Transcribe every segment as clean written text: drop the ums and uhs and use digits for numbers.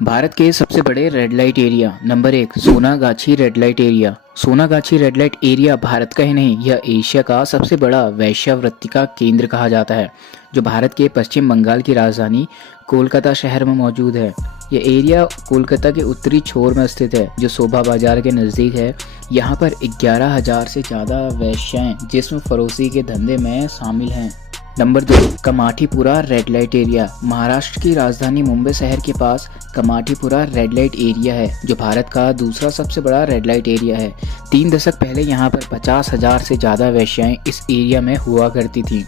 भारत के सबसे बड़े red light area number 1 Sonagachi red light area. Sonagachi red light area Bharat का ही नहीं, यह एशिया का सबसे बड़ा वेश्यावृत्ति का केंद्र कहा जाता है, जो भारत के पश्चिम बंगाल की राजधानी कोलकाता शहर में मौजूद है। यह एरिया कोलकाता के उत्तरी छोर में स्थित है, जो शोभा बाजार के नज़दीक है। यहाँ पर 11,000 से ज़्यादा वेश्याएं जिस्म फरोशी के धंधे में शामिल हैं। Number 2 Kamathipura red light area. Maharashtra की राजधानी मुंबई शहर के पास कमाठीपुरा रेड लाइट एरिया है, जो भारत का दूसरा सबसे बड़ा रेड लाइट एरिया है। 3 दशक पहले यहाँ पर 50,000 से ज़्यादा वेश्याएं इस एरिया में हुआ करती थीं।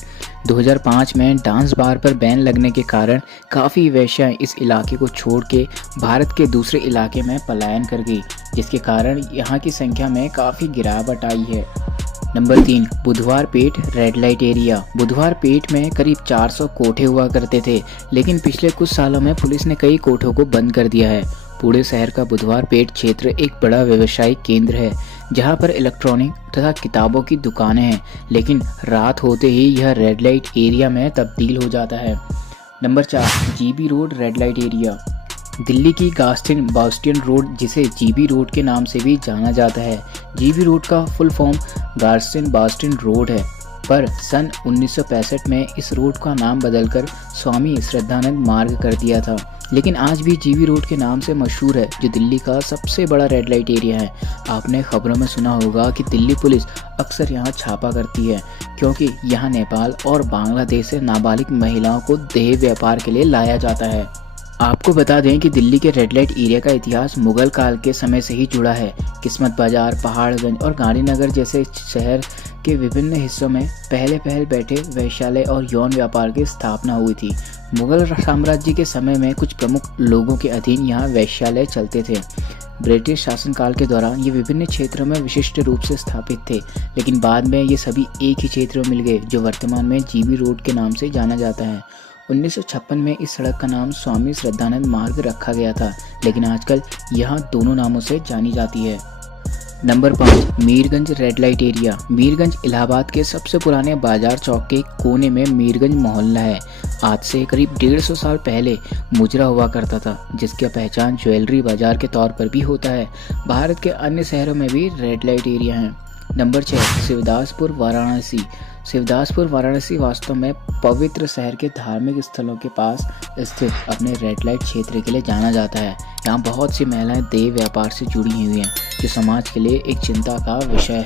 2005 में डांस बार पर बैन लगने के कारण काफ़ी वेश्याएं इस इलाके को छोड़ के भारत के दूसरे इलाके में पलायन कर गई, जिसके कारण यहाँ की संख्या में काफ़ी गिरावट आई है। नंबर 3 बुधवार पेट रेड लाइट एरिया। बुधवार पेट में करीब 400 कोठे हुआ करते थे, लेकिन पिछले कुछ सालों में पुलिस ने कई कोठों को बंद कर दिया है। पूरे शहर का बुधवार पेट क्षेत्र एक बड़ा व्यवसायिक केंद्र है, जहां पर इलेक्ट्रॉनिक तथा किताबों की दुकानें हैं, लेकिन रात होते ही यह रेड लाइट एरिया में तब्दील हो जाता है। Number 4 GB road red light area. Delhi की गास्टिन बास्टियन रोड, जिसे जीबी रोड के नाम से भी जाना जाता है। जीबी रोड का फुल फॉर्म गास्टिन बास्टियन रोड है, पर सन 1965 में इस रोड का नाम बदलकर स्वामी श्रद्धानंद मार्ग कर दिया था। लेकिन आज भी जीबी रोड के नाम से मशहूर है, जो दिल्ली का सबसे बड़ा रेड लाइट एरिया है। आपने खबरों में सुना होगा कि दिल्ली पुलिस अक्सर यहाँ छापा करती है, क्योंकि यहाँ नेपाल और बांग्लादेश से नाबालिग महिलाओं को देह व्यापार के लिए लाया जाता है। आपको बता दें कि दिल्ली के रेड लाइट एरिया का इतिहास मुगल काल के समय से ही जुड़ा है। किस्मत बाजार, पहाड़गंज और गांधीनगर जैसे शहर के विभिन्न हिस्सों में पहले बैठे वैश्यालय और यौन व्यापार की स्थापना हुई थी। मुगल साम्राज्य के समय में कुछ प्रमुख लोगों के अधीन यहाँ वैश्यालय चलते थे। ब्रिटिश शासनकाल के दौरान ये विभिन्न क्षेत्रों में विशिष्ट रूप से स्थापित थे, लेकिन बाद में ये सभी एक ही क्षेत्र में मिल गए, जो वर्तमान में जीबी रोड के नाम से जाना जाता है। 1956 में इस सड़क का नाम स्वामी श्रद्धानंद मार्ग रखा गया था, लेकिन आजकल यह दोनों नामों से जानी जाती है। Number 5 Mirganj red light area. Mirganj Allahabad के सबसे पुराने बाजार चौक के कोने में मीरगंज मोहल्ला है। आज से करीब 150 साल पहले मुजरा हुआ करता था, जिसकी पहचान ज्वेलरी बाजार के तौर पर भी होता है। भारत के अन्य शहरों में भी रेड लाइट एरिया हैं। नंबर 6 शिवदासपुर वाराणसी। शिवदासपुर वाराणसी वास्तव में पवित्र शहर के धार्मिक स्थलों के पास स्थित अपने रेड लाइट क्षेत्र के लिए जाना जाता है। यहाँ बहुत सी महिलाएं देह व्यापार से जुड़ी हुई हैं, जो समाज के लिए एक चिंता का विषय है।